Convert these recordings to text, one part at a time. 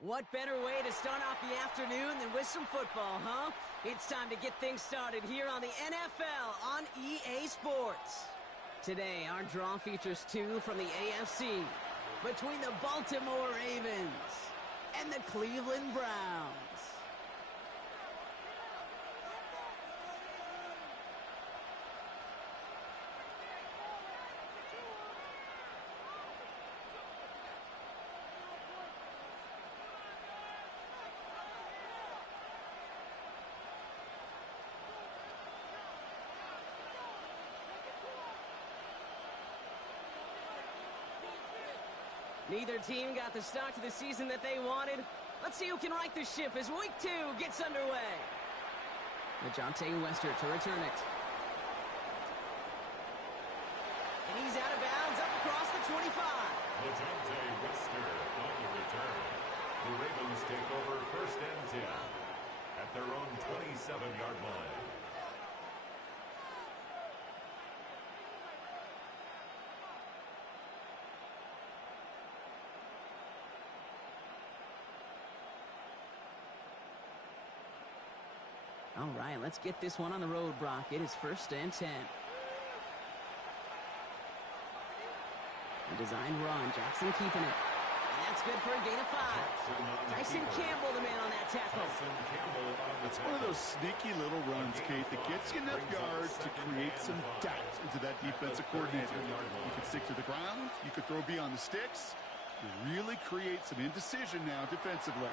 What better way to start off the afternoon than with some football, huh? It's time to get things started here on the NFL on EA Sports. Today, our draw features two from the AFC between the Baltimore Ravens and the Cleveland Browns. Neither team got the start to the season that they wanted. Let's see who can right the ship as Week 2 gets underway. Najante Wester to return it. And he's out of bounds up across the 25. Najante Wester on the return. The Ravens take over 1st and 10 at their own 27-yard line. All right, let's get this one on the road, Brock. It is 1st and 10. A designed run. Jackson keeping it. And that's good for a gain of 5. Tyson Campbell, the man on that tackle. It's one of those sneaky little runs, Kate, that gets you enough yards to create some doubt into that defensive coordinator. You can stick to the ground. You could throw beyond the sticks. You really create some indecision now defensively.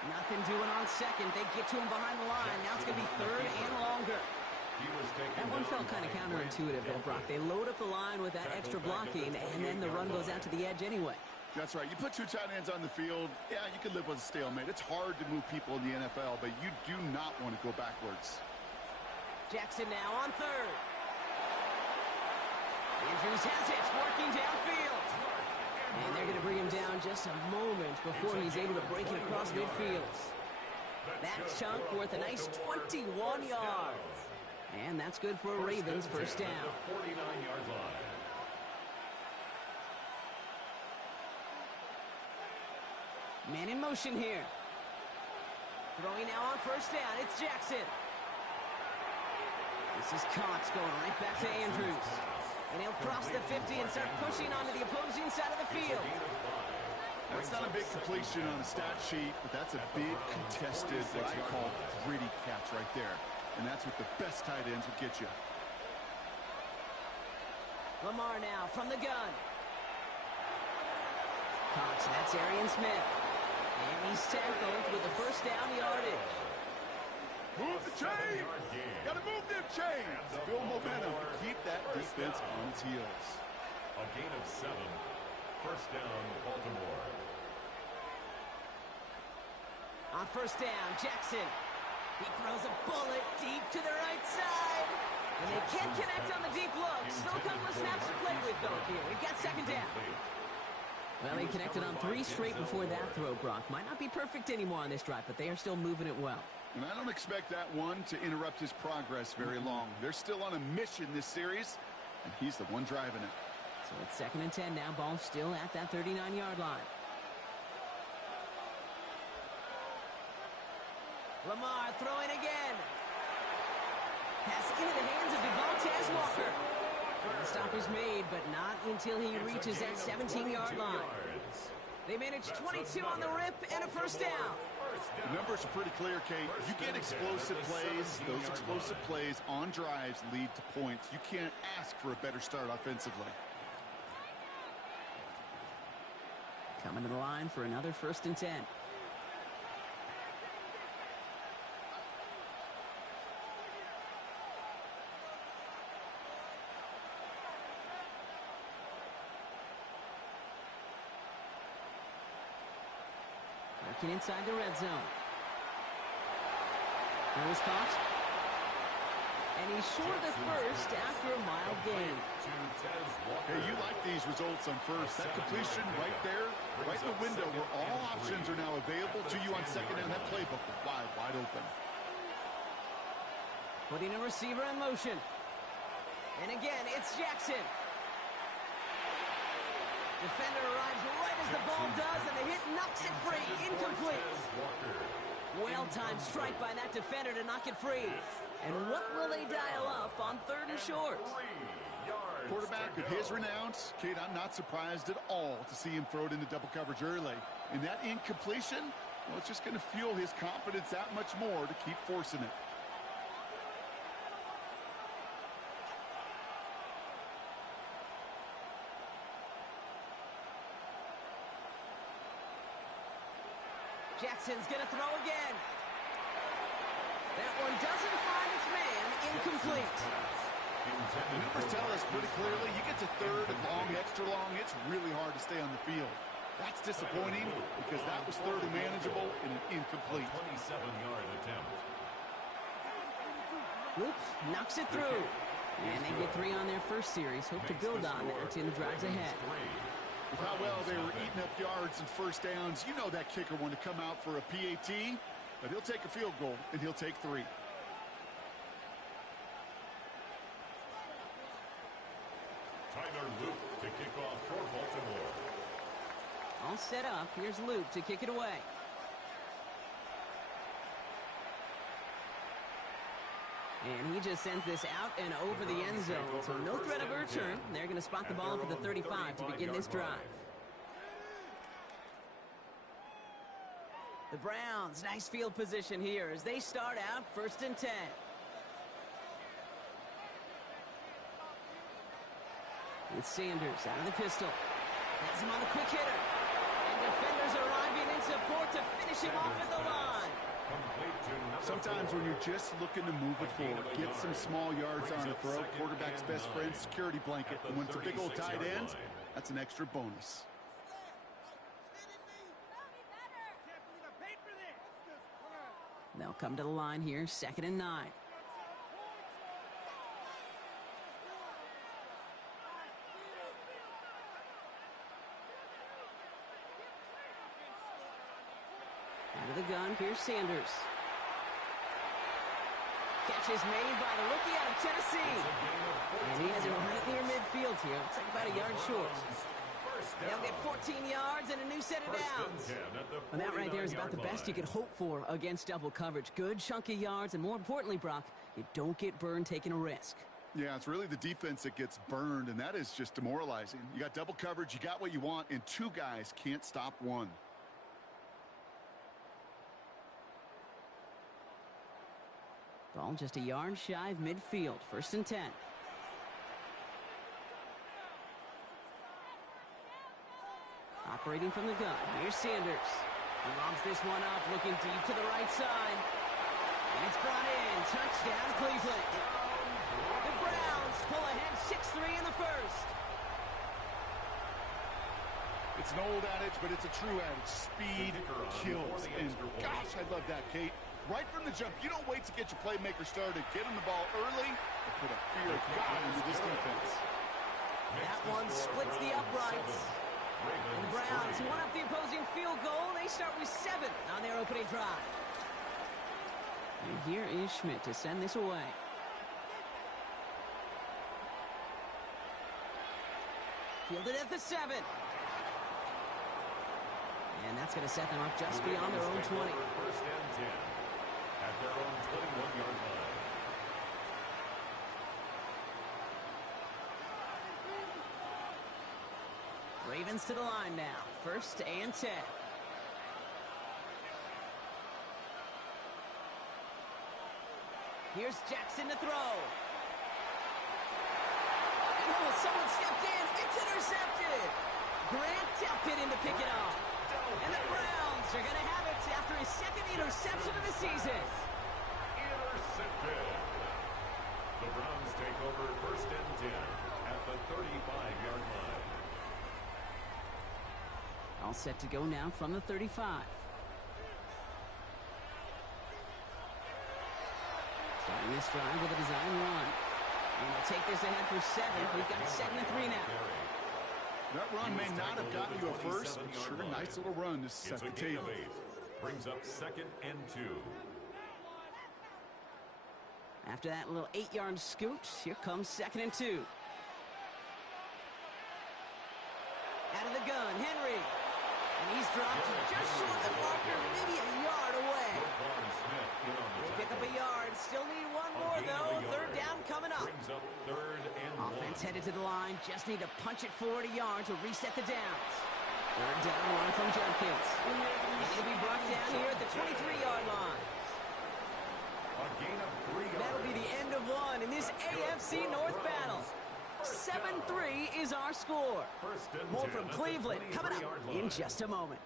Nothing doing on second. They get to him behind the line. Now it's going to be 3rd and longer. That one felt kind of counterintuitive there, Brock. They load up the line with that extra blocking, and then the run goes out to the edge anyway. That's right. You put two tight ends on the field, yeah, you can live with a stalemate. It's hard to move people in the NFL, but you do not want to go backwards. Jackson now on 3rd. Andrews has it, working downfield. And they're going to bring him down just a moment before he's able to break it across midfield. That chunk worth a nice 21 yards. And that's good for a Ravens 1st down. 49-yard line. Man in motion here. Throwing now on 1st down. It's Jackson. This is Cox going right back to Andrews. And he'll cross the 50 and start pushing onto the opposing side of the field. That's not a big completion on the stat sheet, but that's a big contested, what I call gritty catch right there. And that's what the best tight ends would get you. Lamar now from the gun. Cox, that's Arian Smith. And he's tackled with the 1st down yardage. Move the chain! Gotta move them chains! Build momentum. Keep that defense on its heels. A gain of 7. 1st down, Baltimore. On 1st down, Jackson. He throws a bullet deep to the right side. And they can't connect on the deep look. Still a couple of snaps to play with, though, here. We've got 2nd down. Well, he connected on 3 straight before that throw, Brock. Might not be perfect anymore on this drive, but they are still moving it well. And I don't expect that one to interrupt his progress very long. They're still on a mission this series, and he's the one driving it. So it's 2nd and 10 now. Ball still at that 39-yard line. Lamar throwing again. Pass into the hands of Devontae Walker. The stop is made, but not until he reaches that 17-yard line. They manage 22 on the rip and a 1st down. The numbers are pretty clear, Kate. You get explosive plays. Those explosive plays on drives lead to points. You can't ask for a better start offensively. Coming to the line for another 1st and 10. Working inside the red zone. There's Cox. And he's short of the 1st after a mild gain. Hey, you like these results on 1st. That completion right there, right in the window where all options are now available to you on 2nd down. That playbook is wide open. Putting a receiver in motion. And again, it's Jackson. Defender arrives right as the ball does, and the hit knocks it free. Incomplete. Well-timed strike by that defender to knock it free. And what will they dial up on 3rd and short? Quarterback of his renown, Kate, I'm not surprised at all to see him throw it into double coverage early. And that incompletion, well, it's just going to fuel his confidence that much more to keep forcing it. Jackson's going to throw again. That one doesn't find its man. Incomplete. The numbers tell us pretty clearly, you get to 3rd and long, extra long, it's really hard to stay on the field. That's disappointing because that was 3rd and manageable and an incomplete. 27-yard attempt. Oops, knocks it through. And they get 3 on their first series. Hope to build on that in the drives ahead. With how well they were eating up yards and first downs, you know that kicker wanted to come out for a PAT, but he'll take a field goal, and he'll take 3. Tyler Luke to kick off for Baltimore. All set up. Here's Luke to kick it away. And he just sends this out and over the end zone. So no threat of a return. They're going to spot the ball up at the 35 to begin this drive. The Browns, nice field position here as they start out 1st and 10. It's Sanders out of the pistol. Has him on the quick hitter. And defenders arriving in support to finish him off at the line. Sometimes when you're just looking to move it forward, get some small yards on a throw, quarterback's best friend, security blanket. And when it's a big old tight end, that's an extra bonus. They'll come to the line here, 2nd and 9. Out of the gun, here's Sanders. Catch is made by the rookie out of Tennessee. And he has it right near midfield here. Looks like about a yard short. They'll get 14 yards and a new set of downs. And that right there is about the best you could hope for against double coverage. Good chunky yards, and more importantly, Brock, you don't get burned taking a risk. Yeah, it's really the defense that gets burned, and that is just demoralizing. You got double coverage, you got what you want, and 2 guys can't stop one. Ball just a yard shy of midfield. 1st and 10. Operating from the gun. Here's Sanders. He lobs this one up, looking deep to the right side. And it's brought in. Touchdown, Cleveland. The Browns pull ahead 6-3 in the first. It's an old adage, but it's a true adage. Speed kills. And gosh, I love that, Kate. Right from the jump, you don't wait to get your playmaker started. Get him the ball early to put a fear of God into this defense. That one splits the uprights. And the Browns who won up the opposing field goal. They start with 7 on their opening drive. And here is Schmidt to send this away. Fielded at the 7. And that's going to set them up just beyond their own 20. 1st and 10 at their own 21-yard line. Ravens to the line now. 1st and 10. Here's Jackson to throw. And someone stepped in. It's intercepted. Grant Delpit in to pick it off. And the Browns are going to have it after his 2nd interception of the season. Intercepted. The Browns take over 1st and 10 at the 35-yard line. All set to go now from the 35. Starting this drive with a design run. And they'll take this ahead for 7. We've got 2nd and 3 now. That run may not have gotten you a first, but sure, nice little run to set the table. Brings up 2nd and 2. After that little 8-yard scoot, here comes 2nd and 2. Out of the gun, Henry. And he's dropped just short of the marker, maybe a yard away. They pick up a yard. Still need one more, though. Third down coming up. Offense headed to the line. Just need to punch it forward a yard to reset the downs. Third down run from Jenkins. And he'll be brought down here at the 23-yard line. That'll be the end of one in this AFC North battle. 7-3 is our score. More from Cleveland coming up in just a moment.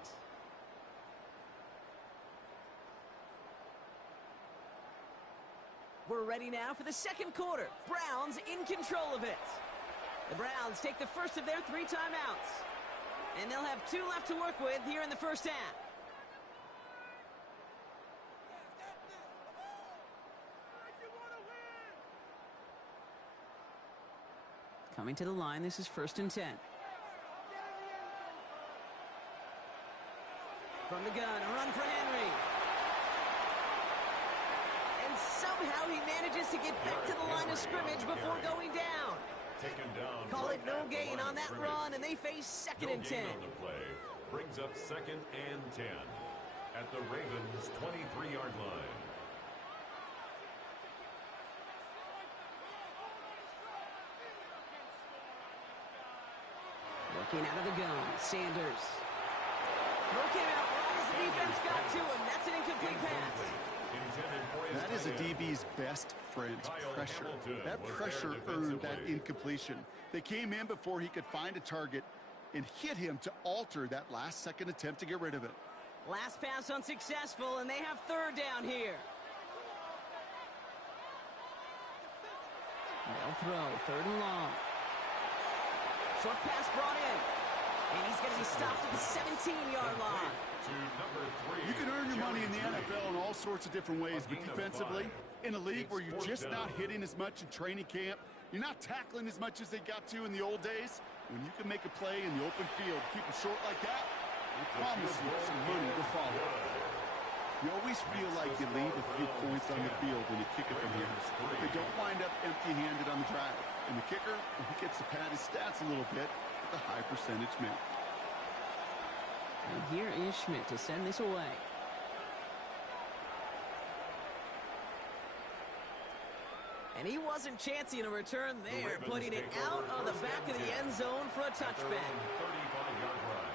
We're ready now for the second quarter. Browns in control of it. The Browns take the first of their 3 timeouts. And they'll have 2 left to work with here in the first half. Coming to the line, this is 1st and 10. From the gun, a run for Henry. And somehow he manages to get back to the line of scrimmage before going down. Call it no gain on that run, and they face 2nd and 10. On the play brings up 2nd and 10 at the Ravens' 23-yard line. Looking out of the gun, Sanders. Throw came out right as the defense got to him. That's an incomplete pass. That is a DB's best friend, pressure. That pressure earned that incompletion. They came in before he could find a target and hit him to alter that last-second attempt to get rid of it. Last pass unsuccessful, and they have 3rd down here. They'll throw, 3rd and long. Short pass brought in. And he's going to be stopped at the 17-yard line. You can earn your money in the NFL in all sorts of different ways, but defensively, in a league where you're just not hitting as much in training camp, you're not tackling as much as they got to in the old days, when you can make a play in the open field, keep it short like that, I promise you some money will follow. You always feel like you leave a few points on the field when you kick it from here. But they don't wind up empty-handed on the drive. And the kicker, he gets to pad his stats a little bit with a high percentage make. And here is Schmidt to send this away. And he wasn't chancing a return there, putting it out on the back of the end zone for a touchback. 35-yard line.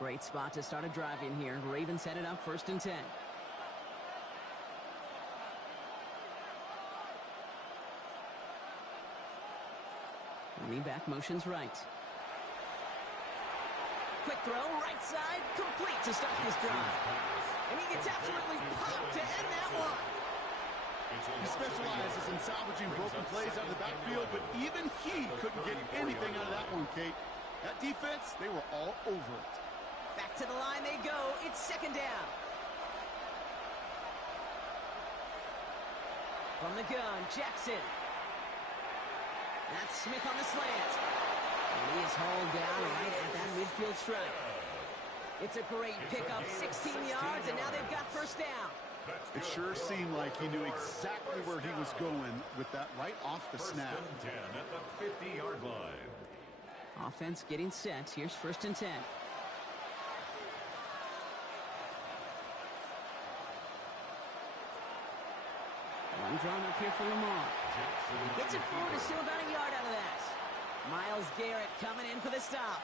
Great spot to start a drive in here. Ravens headed up 1st and 10. Running back motions right. Quick throw, right side, complete to start this drive. And he gets absolutely popped to end that one. He specializes in salvaging broken plays out of the backfield, but even he couldn't get anything out of that one, Kate. That defense, they were all over it. Back to the line they go. It's 2nd down. From the gun, Jackson. That's Smith on the slant. And he is hauled down right at that midfield stripe. It's a great pickup, 16 yards, and now they've got 1st down. It sure seemed like he knew exactly where he was going with that right off the snap. 1st and 10 at the 50-yard line. Offense getting set. Here's 1st and 10. One drawn up here for Lamar. He gets it forward, is still about a yard out of that. Myles Garrett coming in for the stop.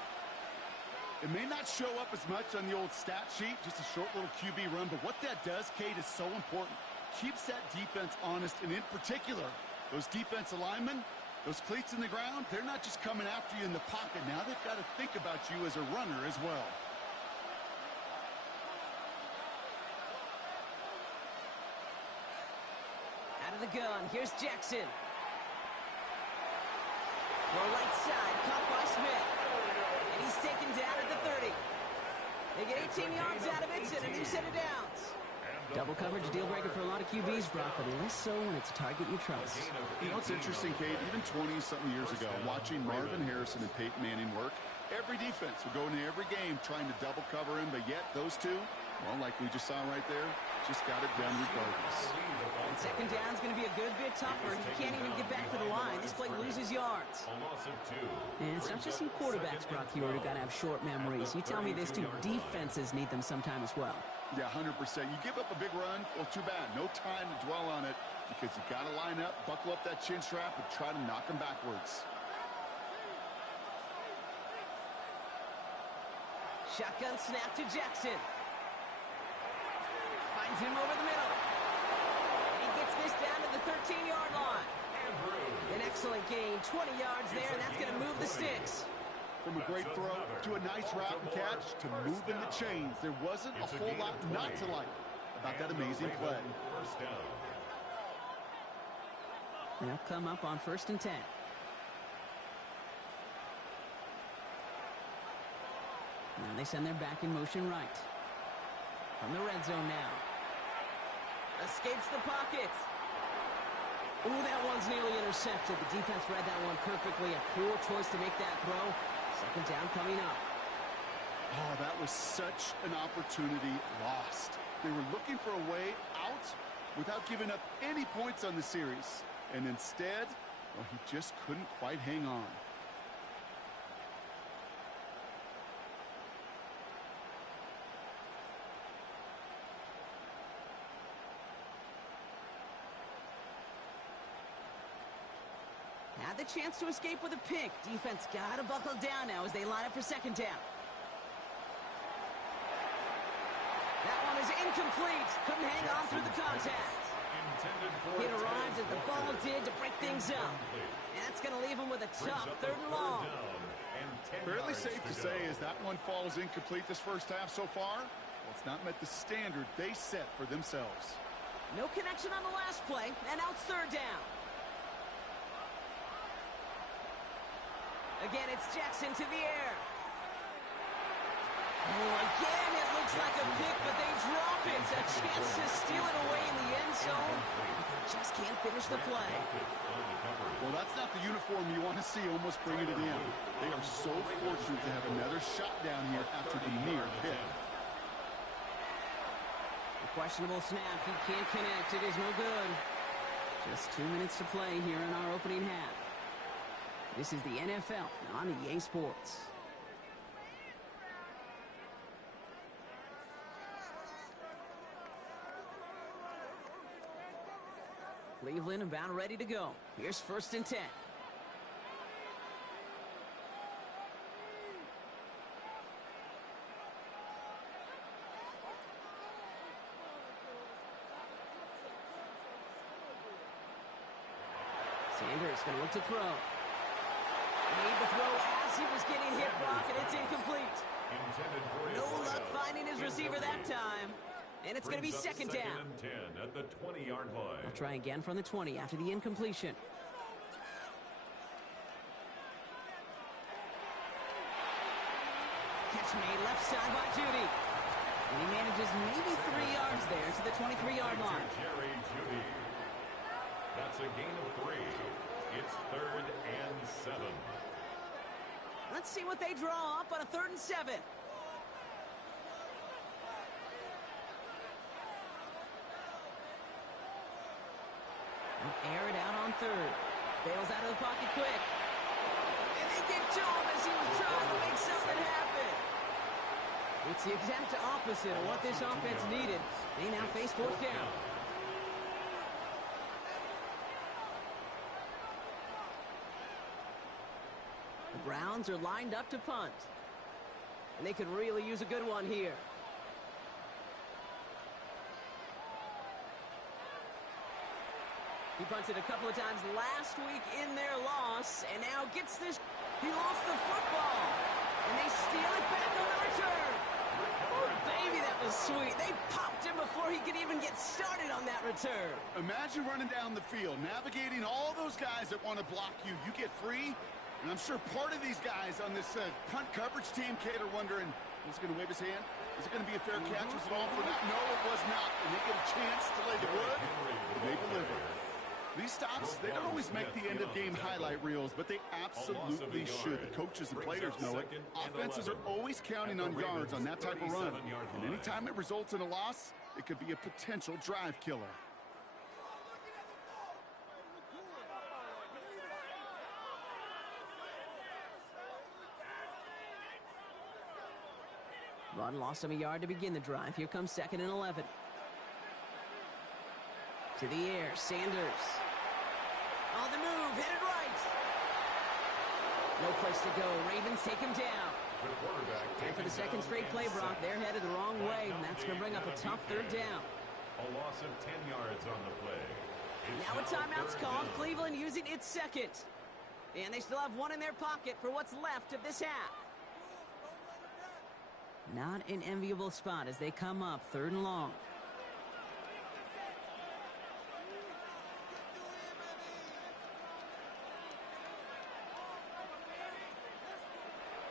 It may not show up as much on the old stat sheet, just a short little QB run, but what that does, Kate, is so important. Keeps that defense honest, and in particular, those defensive linemen, those cleats in the ground, they're not just coming after you in the pocket. Now they've got to think about you as a runner as well. Out of the gun, here's Jackson. Well, right side, caught by Smith. And he's taken down at the 30. They get 18 yards out of it and a new set of downs. And Double coverage, a deal breaker for a lot of QBs, Brock, but less so when it's a target you trust. You know, it's interesting, Kate, even 20-something years ago, watching Marvin Harrison and Peyton Manning work, every defense would go into every game trying to double cover him, but yet those two, well, like we just saw right there, just got it done regardless. And second down's going to be a good bit tougher. He can't even get back to the line. This play loses yards. And it's not just some quarterbacks, Brock Huard, who got to have short memories. You tell me this too, defenses need them sometime as well. Yeah, 100%. You give up a big run, well, too bad. No time to dwell on it because you got to line up, buckle up that chin strap, and try to knock him backwards. Shotgun snap to Jackson. Finds him over the middle. And he gets this down to the 13-yard line. An excellent gain, 20 yards there, and that's going to move the sticks. From a great throw to a nice route and catch to moving the chains. There wasn't a whole lot not to like about that amazing play. They'll come up on 1st and 10. Now they send their back in motion right. From the red zone now. Escapes the pocket. Ooh, that one's nearly intercepted. The defense read that one perfectly. A poor choice to make that throw. Second down coming up. Oh, that was such an opportunity lost. They were looking for a way out without giving up any points on the series. And instead, well, he just couldn't quite hang on. Had the chance to escape with a pick. Defense got to buckle down now as they line up for second down. That one is incomplete. Couldn't hang on through the contact. It arrived as the ball did to break things up. And that's going to leave him with a tough 3rd and long. Fairly safe to say as that one falls incomplete this first half so far, well, it's not met the standard they set for themselves. No connection on the last play, and now it's 3rd down. Again, it's Jackson to the air. Oh, again, it looks like a pick, but they drop it. A chance to steal it away in the end zone. They just can't finish the play. Well, that's not the uniform you want to see almost bringing it in. They are so fortunate to have another shot down here after the near pick. A questionable snap. He can't connect. It is no good. Just 2 minutes to play here in our opening half. This is the NFL on EA Sports. Cleveland about ready to go. Here's 1st and 10. Sanders going to look to throw. Made the throw as he was getting hit, Brock, and it's incomplete. No luck finding his receiver that time. And it's going to be second down. And 10 at the 20-yard line. I'll try again from the 20 after the incompletion. Catch made left side by Judy. And he manages maybe 3 yards there to the 23-yard line. Jerry Judy. That's a gain of 3. It's 3rd and 7. Let's see what they draw up on a 3rd and 7. Air it out on 3rd. Bails out of the pocket quick. And they get to him as he was trying to make something happen. It's the exact opposite of what this offense needed. They now face 4th down. The Browns are lined up to punt. And they could really use a good one here. He punted a couple of times last week in their loss, and now gets this. He lost the football, and they steal it back on the return. Oh, baby, that was sweet. They popped him before he could even get started on that return. Imagine running down the field, navigating all those guys that want to block you. You get free, and I'm sure part of these guys on this punt coverage team, Kate, are wondering, he's going to wave his hand? Is it going to be a fair catch? Was it all for that? No, it was not. And they get a chance to lay the wood, and they deliver. These stops, they don't always make the end-of-game highlight reels, but they absolutely should. The coaches and players know it. Offenses are always counting on yards on that type of run. And anytime it results in a loss, it could be a potential drive killer. Run lost him a yard to begin the drive. Here comes 2nd and 11. To the air, Sanders. On the move, hit it right. No place to go. Ravens take him down. And for the second straight play, Brock, they're headed the wrong way, and that's going to bring up a tough 3rd down. A loss of 10 yards on the play. Now a timeout's called. Cleveland using its 2nd. And they still have 1 in their pocket for what's left of this half. Not an enviable spot as they come up 3rd and long.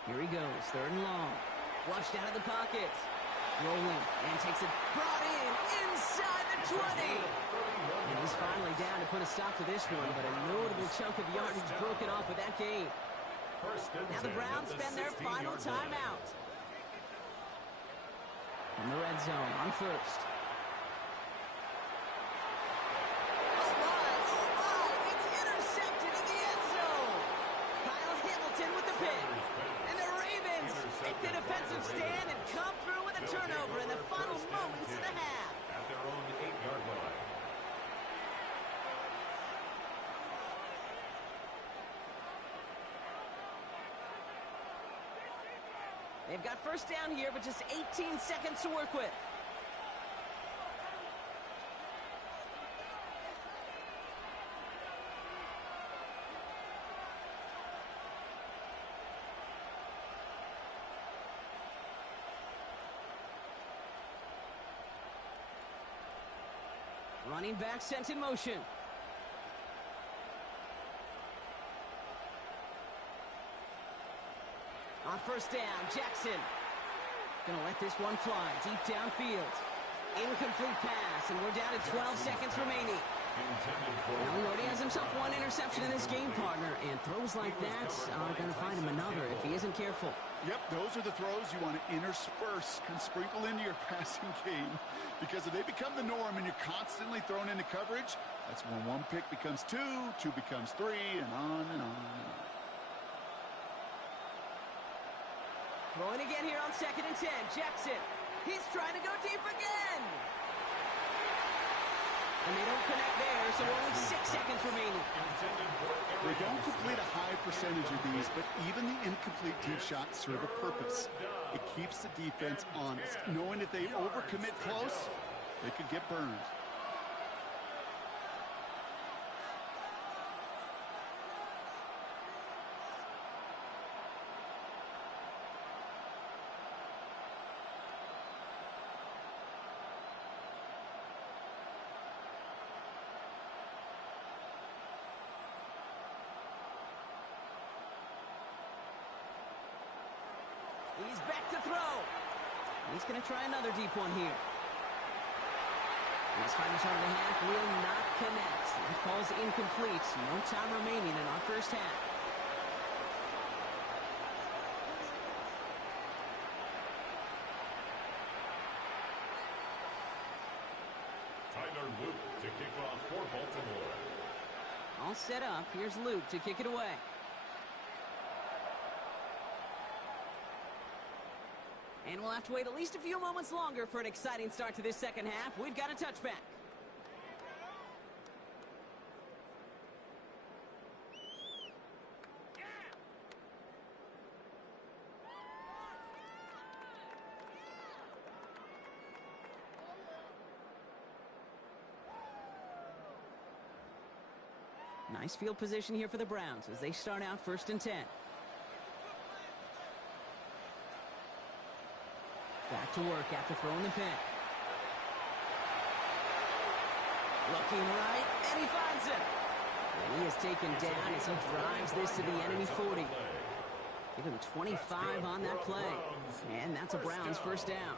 Here he goes, 3rd and long. Flushed out of the pocket. Rolling and takes it, brought in inside the 20. And he's finally down to put a stop to this one, but a notable chunk of yardage broken off with that gain. Now the Browns spend their final timeout. In the red zone on 1st. Oh my, it's intercepted in the end zone. Kyle Hamilton with the pick. And the Ravens take the defensive stand and come through with a turnover in the final moments of the half. At their own 8-yard line. They've got 1st down here, but just 18 seconds to work with. Running back sent in motion. On 1st down, Jackson. Gonna let this one fly deep downfield. Incomplete pass, and we're down to 12 seconds remaining. Well, he already has himself 1 interception in this game, partner, and throws like that are going to find him another if he isn't careful. Yep, those are the throws you want to intersperse and sprinkle into your passing game, because if they become the norm and you're constantly thrown into coverage, that's when 1 pick becomes 2, 2 becomes 3, and on and on and on. Throwing again here on 2nd and 10. Jackson. He's trying to go deep again. And they don't connect there, so only 6 seconds remaining. They don't complete a high percentage of these, but even the incomplete deep shots serve a purpose. It keeps the defense honest, knowing if they overcommit close, they could get burned. He's back to throw. He's going to try another deep one here. His final shot of the half will not connect. That falls incomplete. No time remaining in our 1st half. Tyler Luke to kick off for Baltimore. All set up. Here's Luke to kick it away. And we'll have to wait at least a few moments longer for an exciting start to this 2nd half. We've got a touchback. Nice field position here for the Browns as they start out 1st and 10. Back to work after throwing the pick. Looking right, and he finds him. And he is taken down as he drives this to the enemy 40. Give him 25 on that play. And that's a Browns 1st down.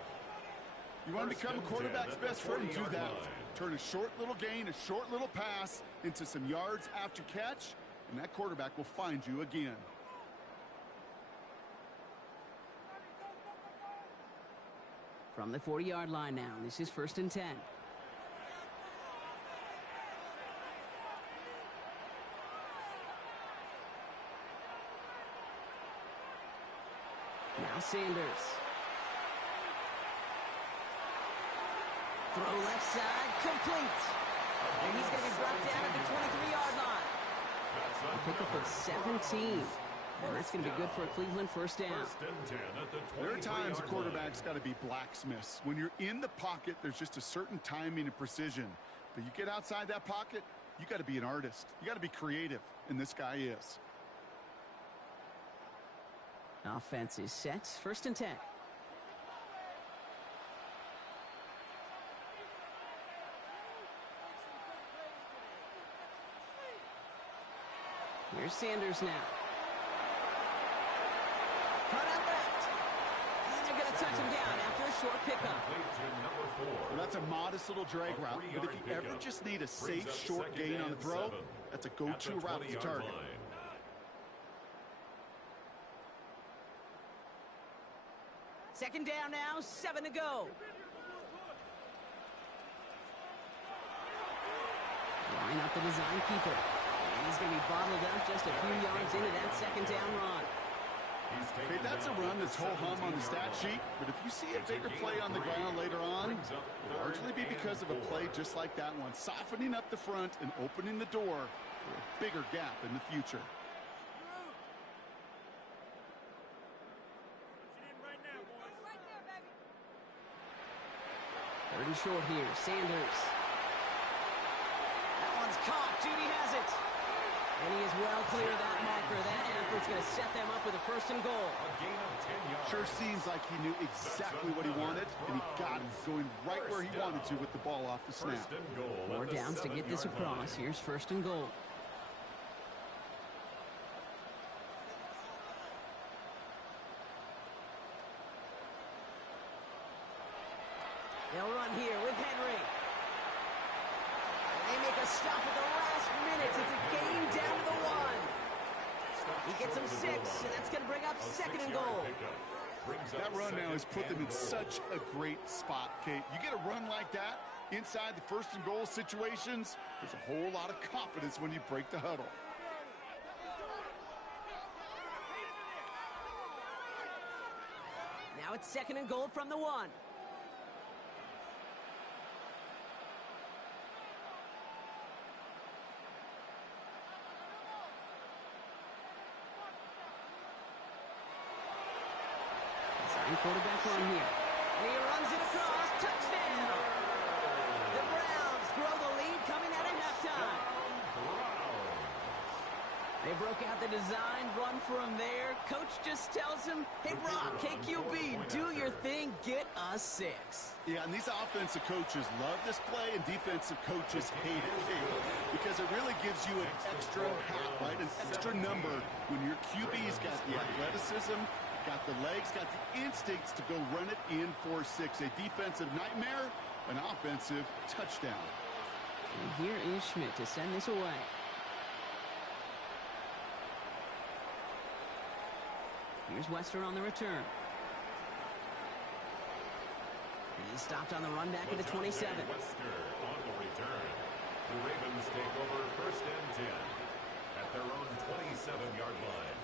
You want to become a quarterback's best friend, do that. Turn a short little gain, a short little pass into some yards after catch, and that quarterback will find you again. From the 40-yard line now, this is 1st and 10. Now Sanders. Throw left side, complete. And he's going to be brought down at the 23-yard line. A pickup of 17. And that's going to be good for a Cleveland 1st down. There are times a quarterback's got to be blacksmiths. When you're in the pocket, there's just a certain timing and precision. But you get outside that pocket, you got to be an artist. You got to be creative, and this guy is. Offense is set. 1st and 10. Here's Sanders now. Cut out left. And they're going to touch him down after a short pickup. Well, that's a modest little drag route, but if you ever just need a safe, short gain on the throw, that's a go-to route to target. Second down now, 7 to go. Line up the design keeper. And he's going to be bottled up just a few yards into that second down run. Okay, that's a run that's ho-hum on the stat sheet, but if you see a bigger play on the ground later on, it'll largely be because of a play just like that one, softening up the front and opening the door for a bigger gap in the future. Third and short here, Sanders. That one's caught. Judy has it. And he is well clear of that marker. That effort's going to set them up with a 1st and goal. Sure seems like he knew exactly what he wanted, and he got it, going right where he wanted to with the ball off the snap. 4 downs to get this across. Here's 1st and goal. They'll run here with Henry. And they make a stop at the last minute. It's a gain down to the 1. He gets him 6, and that's going to bring up 2nd and goal. That run now has put them in such a great spot, Kate. You get a run like that inside the 1st and goal situations, there's a whole lot of confidence when you break the huddle. Now it's 2nd and goal from the 1. Quarterback run here. And he runs it across. Touchdown! The Browns grow the lead coming out of halftime. They broke out the design run for him there. Coach just tells him, hey, Brock, hey, QB, do your thing. Get us 6. Yeah, and these offensive coaches love this play, and defensive coaches hate it because it really gives you an extra hat, right? An extra number when your QB's got the athleticism, got the legs, got the instincts to go run it in for 6. A defensive nightmare, an offensive touchdown. And here is Schmidt to send this away. Here's Wester on the return. He's stopped on the run back at the 27. Wester on the return. The Ravens take over 1st and 10 at their own 27-yard line.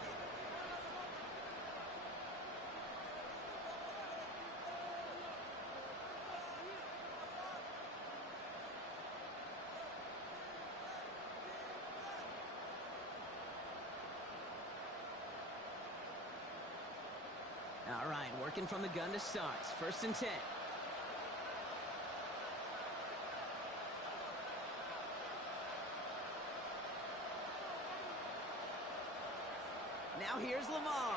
All right, working from the gun to start. 1st and 10. Now here's Lamar.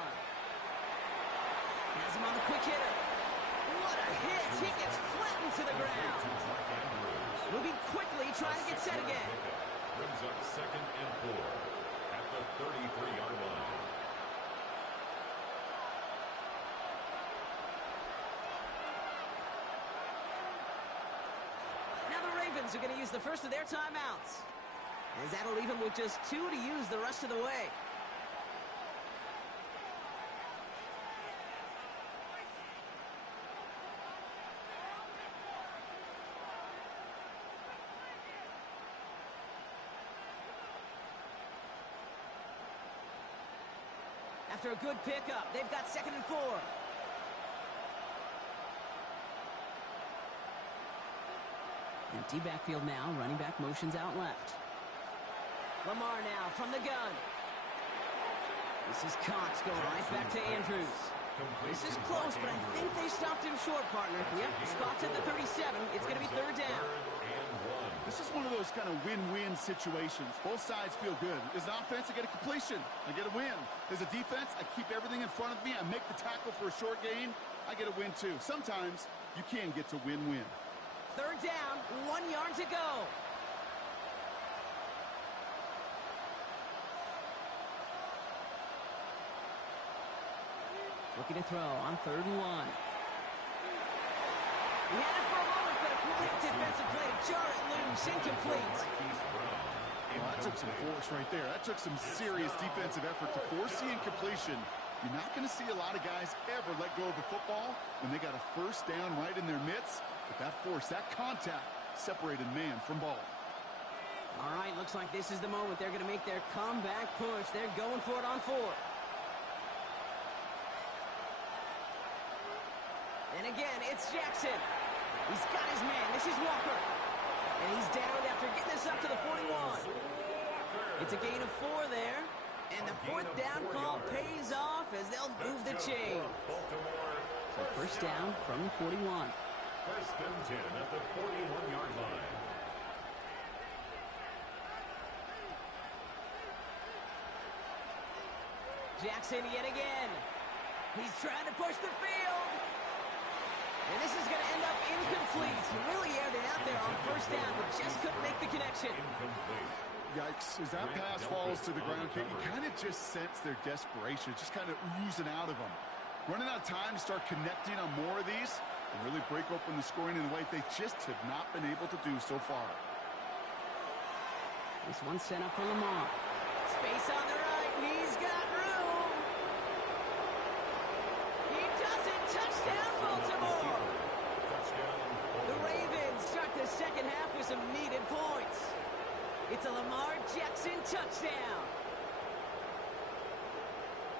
Has him on the quick hitter. What a hit! He gets flattened to the ground. Moving quickly, trying to get set again. Brings up 2nd and 4 at the 33-yard line. Ravens are going to use the first of their timeouts, as that'll leave them with just 2 to use the rest of the way. After a good pickup, they've got 2nd and 4. Empty backfield now. Running back motions out left. Lamar now from the gun. This is Cox going right back to Andrews. This is close, but I think they stopped him short, partner. Yep, spots at the 37. It's going to be 3rd down. This is one of those kind of win-win situations. Both sides feel good. As an offense, I get a completion. I get a win. As a defense, I keep everything in front of me. I make the tackle for a short gain. I get a win, too. Sometimes you can get to win-win. 3rd down, 1 yard to go. Looking to throw on 3rd and 1. He had it for a moment, but a quick defensive play to jar it loose, incomplete. Well, that took some force right there. That took some serious defensive effort to force the incompletion. You're not going to see a lot of guys ever let go of the football when they got a 1st down right in their midst. But that force, that contact, separated man from ball. All right, looks like this is the moment they're going to make their comeback push. They're going for it on 4th. And again, it's Jackson. He's got his man. This is Walker. And he's down after getting this up to the 41. It's a gain of 4 there. And the 4th down call pays off as they'll move the chain. So 1st down from the 41. 1st and 10 at the 41-yard line. Jackson yet again. He's trying to push the field. And this is going to end up incomplete. He really aired it out there on 1st down, but just couldn't make the connection. Yikes. As that pass falls to the ground, you kind of just sense their desperation, just kind of oozing out of them. Running out of time to start connecting on more of these and really break open the scoring in a way they just have not been able to do so far. This one's set up for Lamar. Space on the right. He's got room. He does it. Touchdown, Baltimore. The Ravens start the 2nd half with some needed points. It's a Lamar Jackson touchdown.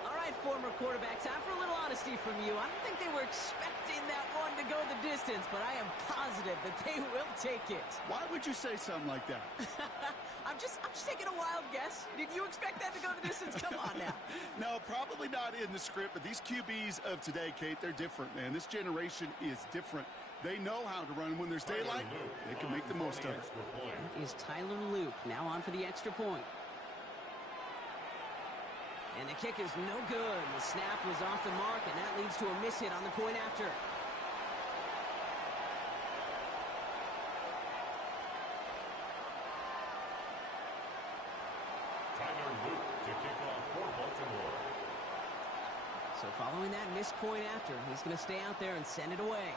All right, former quarterback, time for a little honesty from you. I don't think they were expecting that one to go the distance, but I am positive that they will take it. Why would you say something like that? I'm just taking a wild guess. Did you expect that to go the distance? Come on now. No, probably not in the script, but these QBs of today, Kate, they're different, man. This generation is different. They know how to run. When there's daylight, they can make the most of it. That is Tyler Luke now on for the extra point. And the kick is no good. The snap was off the mark, and that leads to a miss hit on the point after. Tyler Luke to kick off for Baltimore. So following that missed point after, he's going to stay out there and send it away.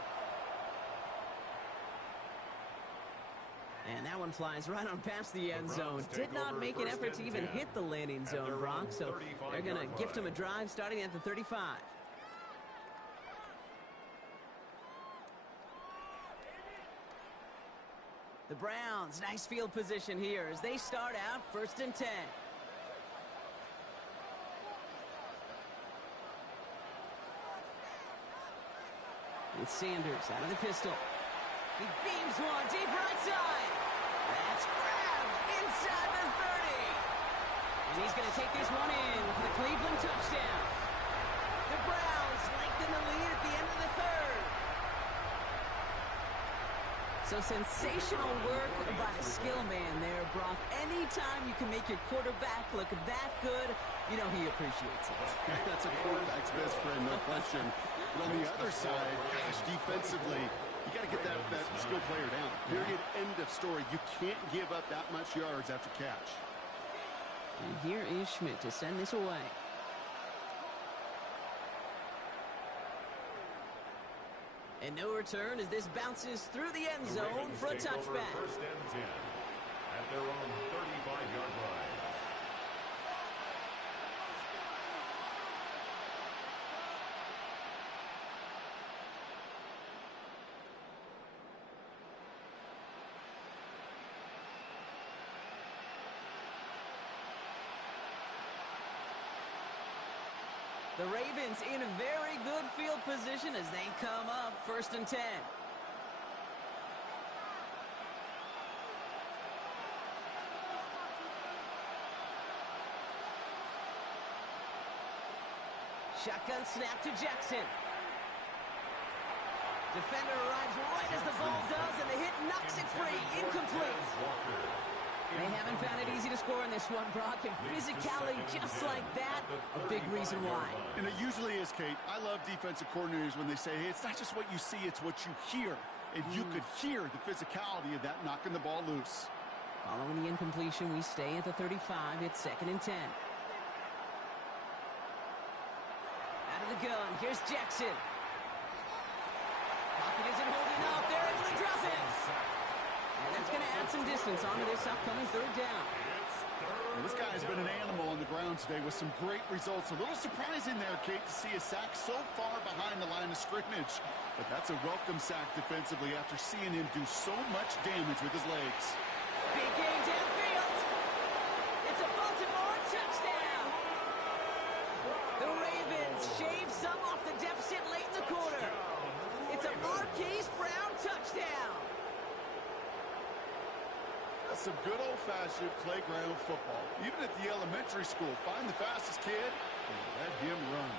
And that one flies right on past the end zone. Did not make an effort to even hit the landing zone, Brock. So they're going to gift him a drive starting at the 35. The Browns, nice field position here as they start out 1st and 10. With Sanders out of the pistol. He beams one deep right side. That's grabbed inside the 30. And he's going to take this one in for the Cleveland touchdown. The Browns lengthen the lead at the end of the 3rd. So sensational work by the skill man there, Brock. Anytime you can make your quarterback look that good, you know he appreciates it. That's a quarterback's best friend, no question. But on the other side, gosh, defensively, you got to get that skill player down. Period. End of story. You can't give up that much yards after catch. And here is Schmidt to send this away. And no return as this bounces through the end The zone Ravens for a take over touchback. first and 10 at their own 35-yard line. The Ravens in a very good field position as they come up first and 10. Shotgun snap to Jackson. Defender arrives right as the ball does, and the hit knocks it free. Incomplete. They haven't found it easy to score in this one, Brock, and physicality just like that, a big reason why. And it usually is, Kate. I love defensive coordinators when they say, hey, it's not just what you see, it's what you hear. And you could hear the physicality of that knocking the ball loose. Following the incompletion, we stay at the 35. It's second and 10. Out of the gun, here's Jackson. Pocket isn't holding up. They're able to drop it. And that's going to add some distance onto this upcoming third down. Well, this guy's been an animal on the ground today with some great results. A little surprising there, Kate, to see a sack so far behind the line of scrimmage. But that's a welcome sack defensively after seeing him do so much damage with his legs. Big game downfield. It's a Baltimore touchdown. The Ravens shave some off the deficit late in the quarter. It's a Marquise Brown touchdown. That's some good old-fashioned playground football. Even at the elementary school, find the fastest kid and let him run.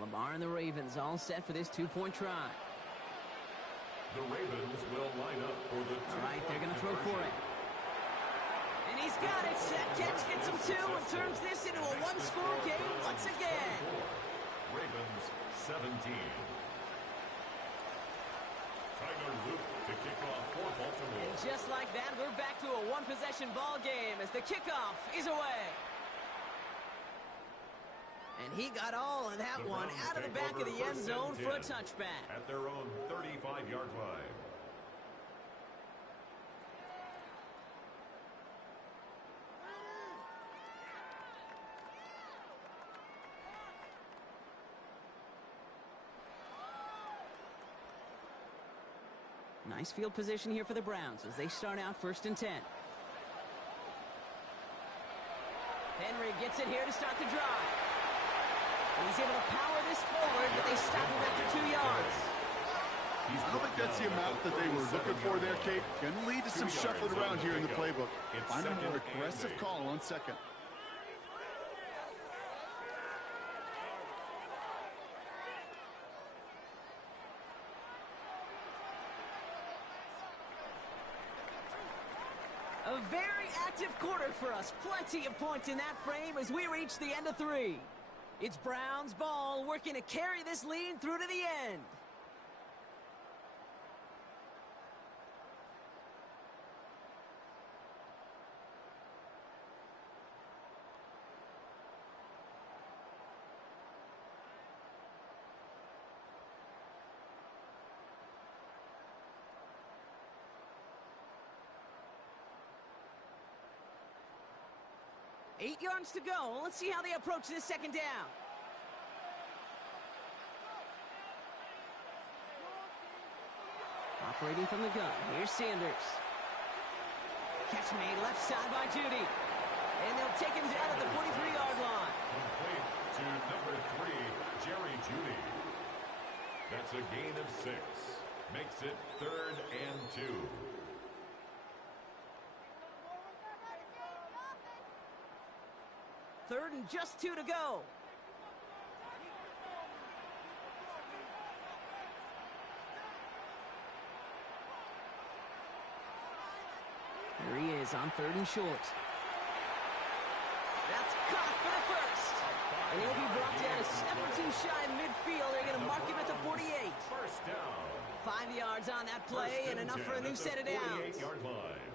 Lamar and the Ravens all set for this two-point try. The Ravens will line up for the All right, they're going to throw for it. And he's got it. That catch gets him two and turns this into a one-score game once again. Ravens 17. Tyler Luke to kick off for Baltimore. And just like that, we're back to a one-possession ball game as the kickoff is away. And he got all of that one out of the back of the end zone for a touchback. At their own 35-yard line. Nice field position here for the Browns as they start out first and 10. Henry gets it here to start the drive. And he's able to power this forward, but they stop him after 2 yards. I don't think that's the amount that they were looking for there, Kate. Going to lead to some shuffling around here in the playbook. Find a more aggressive call on second. A very active quarter for us. Plenty of points in that frame as we reach the end of 3. It's Browns ball working to carry this lead through to the end. Eight yards to go. Let's see how they approach this second down. Operating from the gun. Here's Sanders. Catch made left side by Judy. And they'll take him down at the 43-yard line. Complete to number 3, Jerry Judy. That's a gain of 6. Makes it 3rd and 2. Third and just 2 to go. Here he is on 3rd and short. That's caught for the first. And he'll be brought down a step or two shy of midfield. They're going to mark him at the 48. First down. 5 yards on that play and enough for a new set of downs. 48-yard line.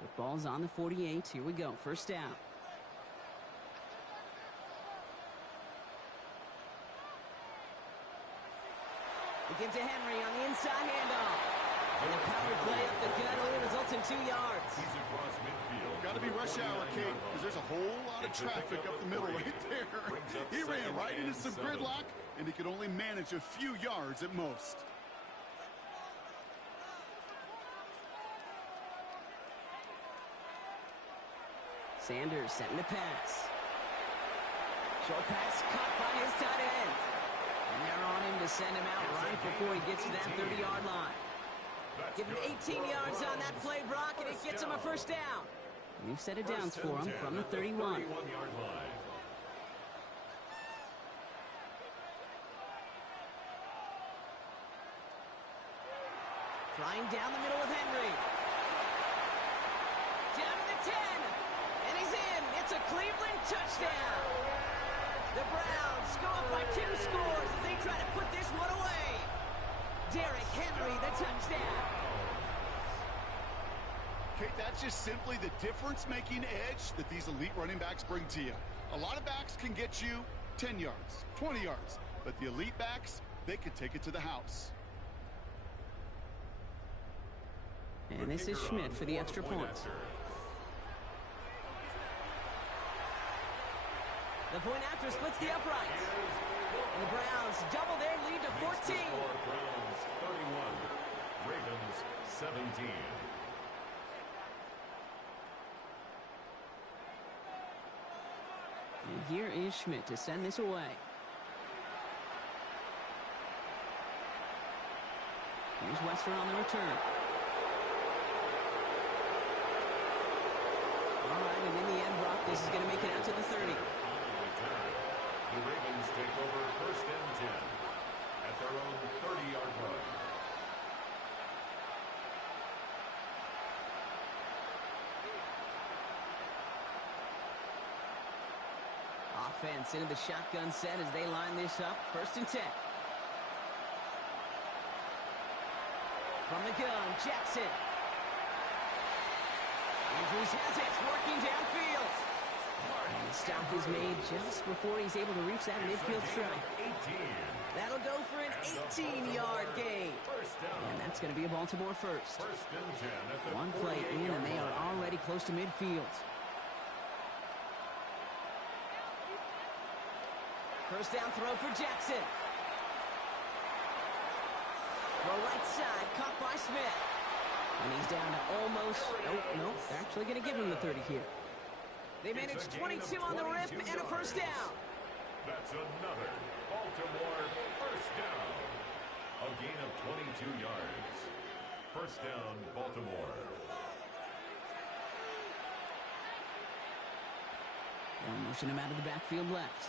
Football's on the 48. Here we go. First down. We give to Henry on the inside handoff. And the power play up the gut only results in 2 yards. He's across midfield. Got to be rush hour, Kate, because there's a whole lot of traffic up the middle right there. He ran right into some gridlock, and he could only manage a few yards at most. Sanders setting the pass. Short pass caught by his tight end. And they're on him to send him out right before he gets to that 30-yard line. Give him 18 yards on that play, Brock, and it gets him a first down. New set of downs for him from the 31. Flying down the middle of Henry. Down to the 10. And he's in. It's a Cleveland touchdown. The Browns go up by 2 scores as they try to put this one away. Derrick Henry, the touchdown. Kate, that's just simply the difference-making edge that these elite running backs bring to you. A lot of backs can get you 10 yards, 20 yards, but the elite backs, they could take it to the house. And this is Schmidt for the extra point. The point after splits the uprights. And the Browns double their lead to 14. Browns 31, Ravens 17. And here is Schmidt to send this away. Here's Wester on the return. All right, and in the end, Brock, this is going to make it out to the 30. The Ravens take over first and 10 at their own 30-yard line. Offense into the shotgun set as they line this up. First and 10. From the gun, Jackson. Andrews has it, working downfield. And the stop is made just before he's able to reach that midfield strike. That'll go for an 18-yard gain. And that's going to be a Baltimore first. One play in, and they are already close to midfield. First down throw for Jackson. Throw right side, caught by Smith. And he's down to almost, nope, they're actually going to give him the 30 here. They managed 22 on the rip and a first down. That's another Baltimore first down. A gain of 22 yards. First down, Baltimore. They'll motion him out of the backfield left.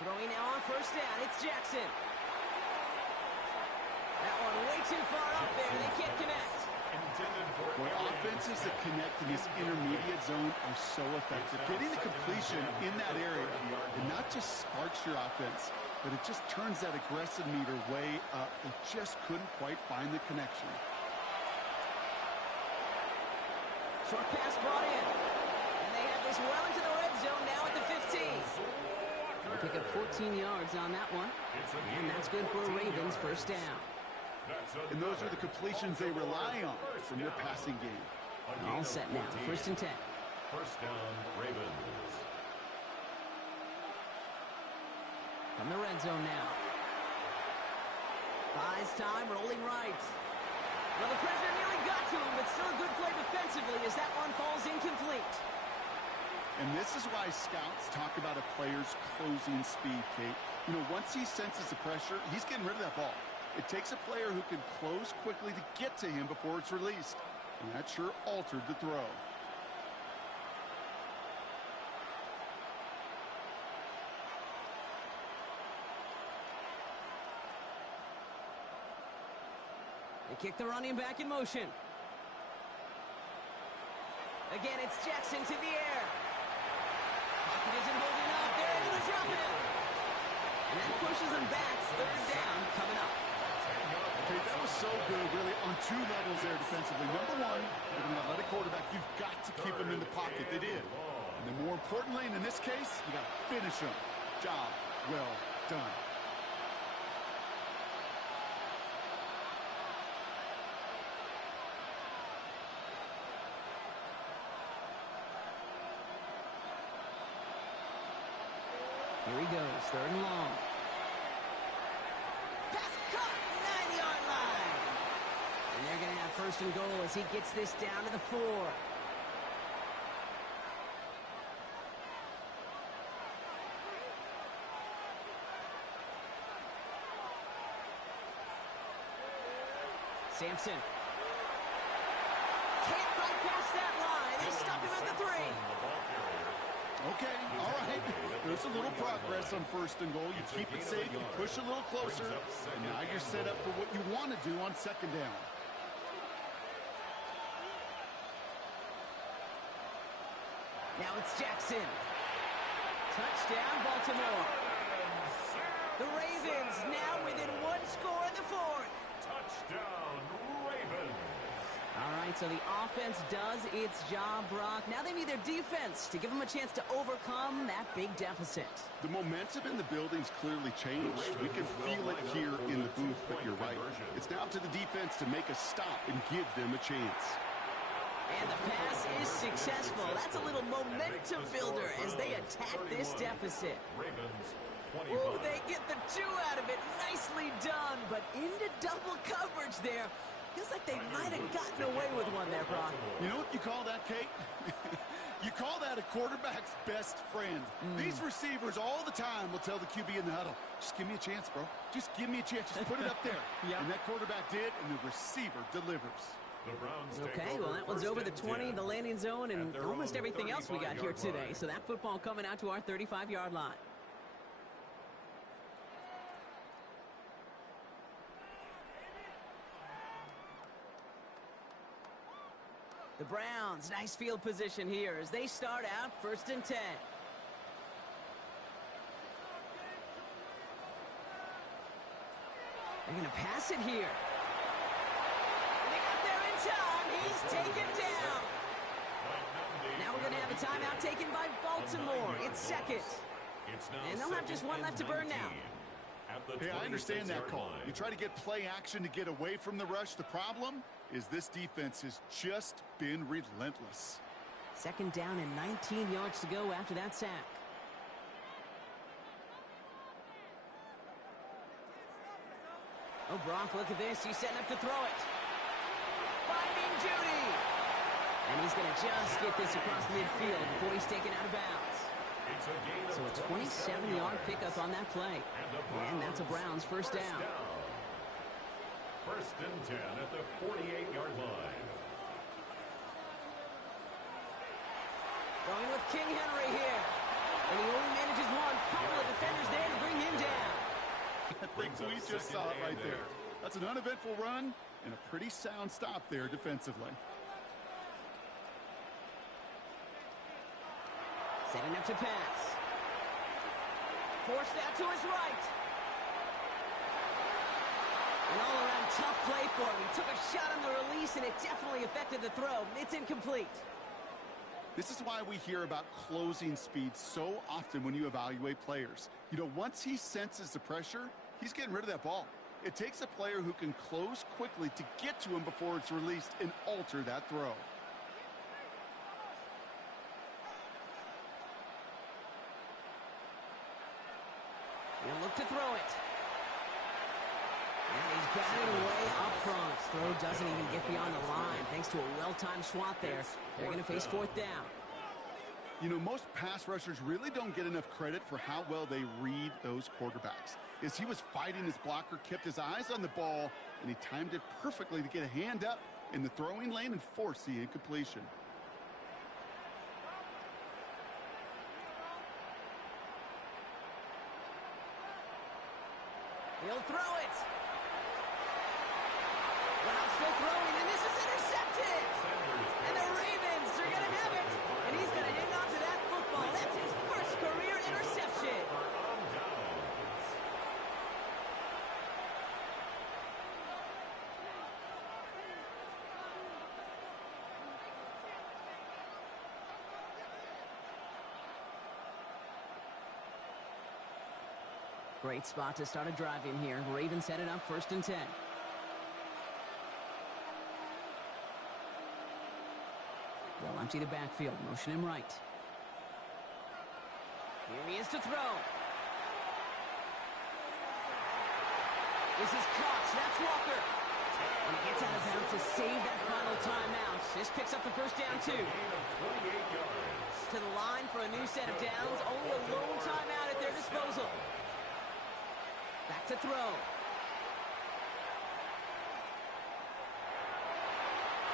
Throwing now on first down, it's Jackson. That one way too far up there, they can't connect. Boy, offenses that connect in this intermediate zone are so effective. Getting the completion in that area, it not just sparks your offense, but it just turns that aggressive meter way up. They just couldn't quite find the connection. Short pass brought in. And they have this well into the red zone now at the 15. They pick up 14 yards on that one. And that's good for a Ravens first down. And those are the completions they rely on from their passing game. All set now, first and 10. First down, Ravens. From the red zone now. Buys time, rolling right. Well, the pressure nearly got to him, but still a good play defensively as that one falls incomplete. And this is why scouts talk about a player's closing speed, Kate. You know, once he senses the pressure, he's getting rid of that ball. It takes a player who can close quickly to get to him before it's released. And that sure altered the throw. They kick the running back in motion. Again, it's Jackson to the air. Pocket isn't holding up. They're able to drop him. And that pushes them back. Third down coming up. Okay, that was so good, really, on two levels there defensively. Number one, they're going to let a quarterback. You've got to keep him in the pocket. They did. And then more importantly, and in this case, you got to finish him. Job well done. Here he goes, 3rd and long. Pass caught, 9-yard line. And they're going to have 1st and goal as he gets this down to the 4. Sampson. Can't quite pass that line. They stop him at the 3. Okay, all right. There's a little progress on 1st and goal. You keep it safe, you push a little closer, and now you're set up for what you want to do on 2nd down. Now it's Jackson. Touchdown, Baltimore. The Ravens now within 1 score in the 4th. Touchdown, Ravens. All right, so the offense does its job, Brock. Now they need their defense to give them a chance to overcome that big deficit. The momentum in the building's clearly changed. We can feel it here in the booth, but you're right. It's now up to the defense to make a stop and give them a chance. And the pass is successful. That's a little momentum builder as they attack this deficit. Ooh, they get the 2 out of it. Nicely done, but into double coverage there. Feels like they might have gotten away with one there, Brock. You know what you call that, Kate? You call that a quarterback's best friend. These receivers all the time will tell the QB in the huddle, just give me a chance, bro. Just give me a chance. Just put it up there. Yep. And that quarterback did, and the receiver delivers. Okay, well, that one's over the 20, the landing zone, and almost everything else we got here today. So that football coming out to our 35-yard line. The Browns, nice field position here as they start out 1st and 10. They're going to pass it here. And they got there in time. He's taken down. Now we're going to have a timeout taken by Baltimore. It's 2nd. And they'll have just 1 left to burn now. Hey, I understand that call. You try to get play action to get away from the rush. The problem is this defense has just been relentless. 2nd down and 19 yards to go after that sack. Oh, Brock, look at this. He's setting up to throw it. Finding Judy. And he's going to just get this across midfield before he's taken out of bounds. So a 27-yard pickup on that play. And that's a Browns 1st down. 1st and 10 at the 48-yard line. Going with King Henry here. And he only manages one. Couple of defenders there to bring him down. I think we just saw it right there. That's an uneventful run and a pretty sound stop there defensively. Setting up to pass. Forced out to his right. An all-around tough play for him. He took a shot on the release, and it definitely affected the throw. It's incomplete. This is why we hear about closing speed so often when you evaluate players. You know, once he senses the pressure, he's getting rid of that ball. It takes a player who can close quickly to get to him before it's released and alter that throw. He'll look to throw it. And he's batted away up front. Throw doesn't even get beyond the line. Thanks to a well-timed swat there. They're going to face 4th down. You know, most pass rushers really don't get enough credit for how well they read those quarterbacks. As he was fighting his blocker, kept his eyes on the ball, and he timed it perfectly to get a hand up in the throwing lane and force the incompletion. He'll throw it. Wow, still throwing, and this is intercepted. And the Ravens are going to have it. And he's going to hang on to that football. That's his first career interception. Great spot to start a drive in here. Ravens headed up 1st and 10. They'll empty the backfield. Motion him right. Here he is to throw. This is Cox. That's Walker. And he gets out of bounds to save that final timeout. This picks up the first down, too. To the line for a new set of downs. Only a lone timeout at their disposal. Back to throw.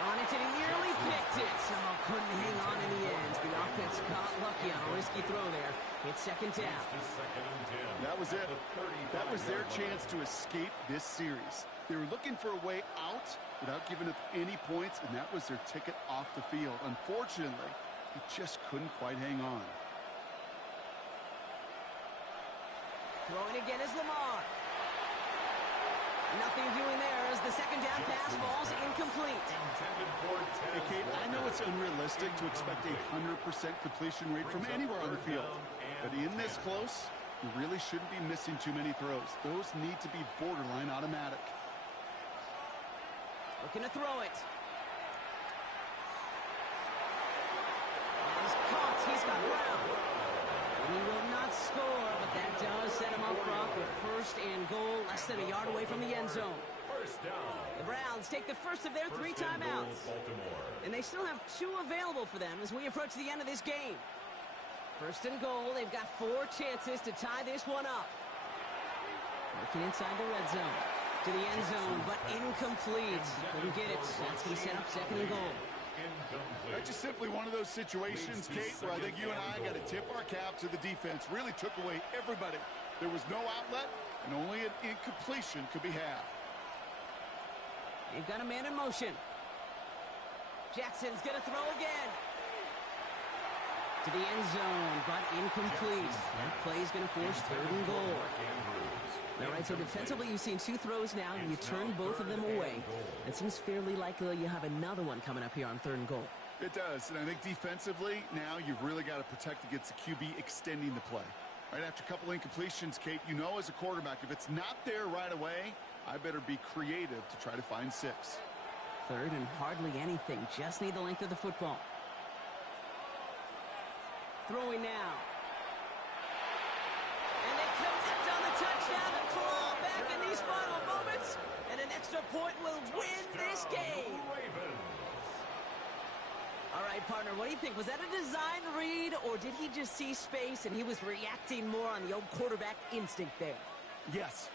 On it, and he nearly picked it. So couldn't hang on in the end. The offense got lucky on a risky throw there. It's 2nd down. That was it. That was their chance to escape this series. They were looking for a way out without giving up any points, and that was their ticket off the field. Unfortunately, he just couldn't quite hang on. Throwing again is Lamar. Nothing doing there as the 2nd down pass falls incomplete. Hey, Kate, I know it's unrealistic to expect a 100% completion rate from anywhere on the field. But in this close, you really shouldn't be missing too many throws. Those need to be borderline automatic. Looking to throw it. He's caught. He's got Brown. He will not score, but that does set him up front with 1st and goal, less than a yard away from the end zone. First down. The Browns take the first of their 3 timeouts. And they still have 2 available for them as we approach the end of this game. 1st and goal, they've got 4 chances to tie this one up. Working inside the red zone. To the end zone, but incomplete. Couldn't get it. That's going to set up 2nd and goal. That's just simply one of those situations, Kate, where I think you and I got to tip our cap to the defense. Really took away everybody. There was no outlet, and only an incompletion could be had. They've got a man in motion. Jackson's going to throw again. To the end zone, but incomplete. That play is going to force 3rd and goal. All right, so defensively you've seen 2 throws now, and you turn both of them away. It seems fairly likely you have another one coming up here on 3rd and goal. It does, and I think defensively, now you've really got to protect against the QB extending the play. Right after a couple incompletions, Kate, you know as a quarterback, if it's not there right away, I better be creative to try to find 6. 3rd and hardly anything. Just need the length of the football. Throwing now. And they connect on the touchdown and claw back in these final moments. And an extra point will win this game. All right, partner, what do you think? Was that a design read, or did he just see space and he was reacting more on the old quarterback instinct there? Yes.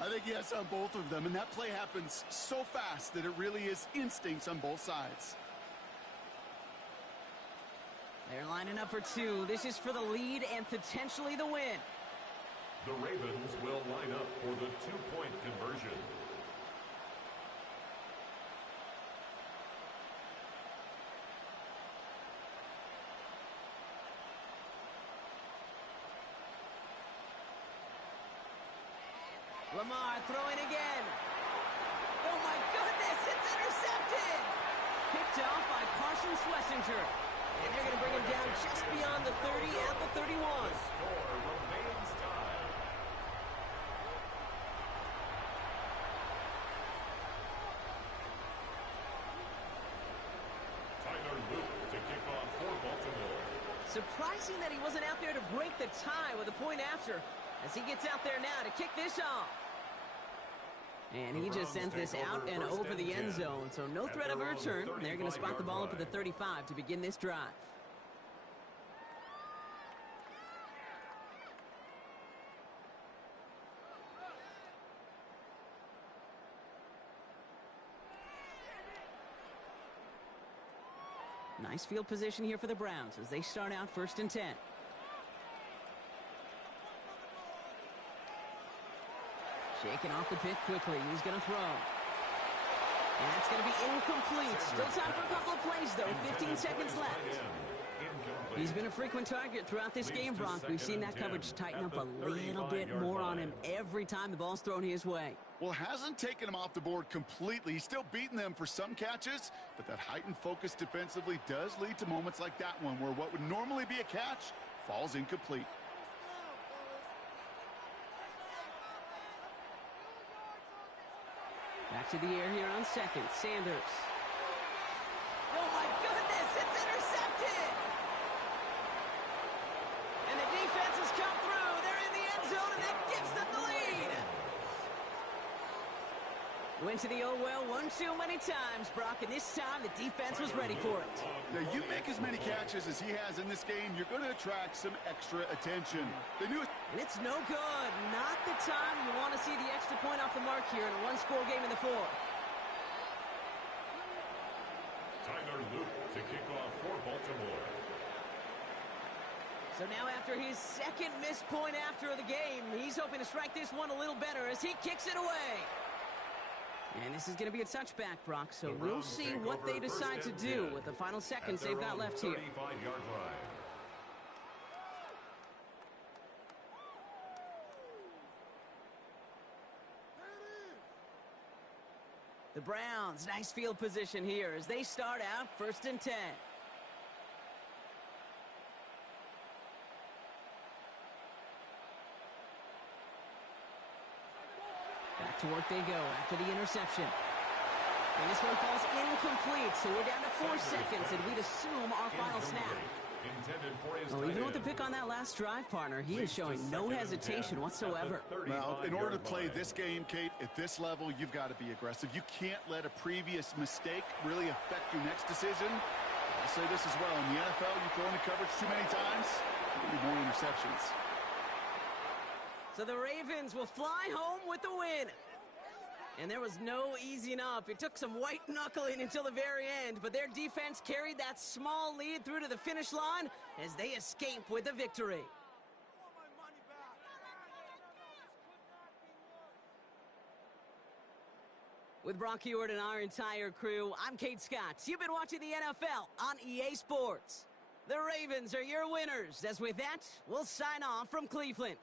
I think yes on both of them, and that play happens so fast that it really is instincts on both sides. They're lining up for 2. This is for the lead and potentially the win. The Ravens will line up for the 2-point conversion. Lamar throwing again. Oh my goodness, it's intercepted! Picked off by Carson Schlesinger. And they're going to bring him down just beyond the 30 at the 31. The score remains tied. Tyler Luke to kick off for Baltimore. Surprising that he wasn't out there to break the tie with a point after, as he gets out there now to kick this off. And he just sends this out and over the end zone, so no threat of a return. They're going to spot the ball up at the 35 to begin this drive. Nice field position here for the Browns as they start out 1st and 10. Shaking off the pick quickly. He's going to throw. And that's going to be incomplete. Still time for a couple of plays, though. 15 seconds left. He's been a frequent target throughout this game, Bronk. We've seen that coverage tighten up a little bit more on him every time the ball's thrown his way. Well, hasn't taken him off the board completely. He's still beating them for some catches, but that heightened focus defensively does lead to moments like that one where what would normally be a catch falls incomplete. Back to the air here on second. Sanders. Oh, my goodness. It's intercepted. And the defense has come through. They're in the end zone, and that gives them the lead. Went to the oh well one too many times, Brock, and this time the defense was ready for it. Now, you make as many catches as he has in this game, you're going to attract some extra attention. They knew it. And it's no good. Not the time you want to see the extra point off the mark here in a one-score game in the fourth. Tyler Luke to kick off for Baltimore. So now after his second missed point after the game, he's hoping to strike this one a little better as he kicks it away. And this is going to be a touchback, Brock, so we'll see what they decide to do with the final seconds they've got left here. 35-yard line. The Browns, nice field position here as they start out 1st and 10. Back to work they go after the interception. And this one falls incomplete, so we're down to 4 seconds, and we'd assume our final snap. Well, even with the pick on that last drive, partner, he is showing no hesitation whatsoever. Well, in order to play this game, Kate, at this level, you've got to be aggressive. You can't let a previous mistake really affect your next decision. I'll say this as well. In the NFL, you throw into coverage too many times, there'll be more interceptions. So the Ravens will fly home with the win. And there was no easing up. It took some white knuckling until the very end, but their defense carried that small lead through to the finish line as they escape with the victory. With Brock Huard and our entire crew, I'm Kate Scott. You've been watching the NFL on EA Sports. The Ravens are your winners. As with that, we'll sign off from Cleveland.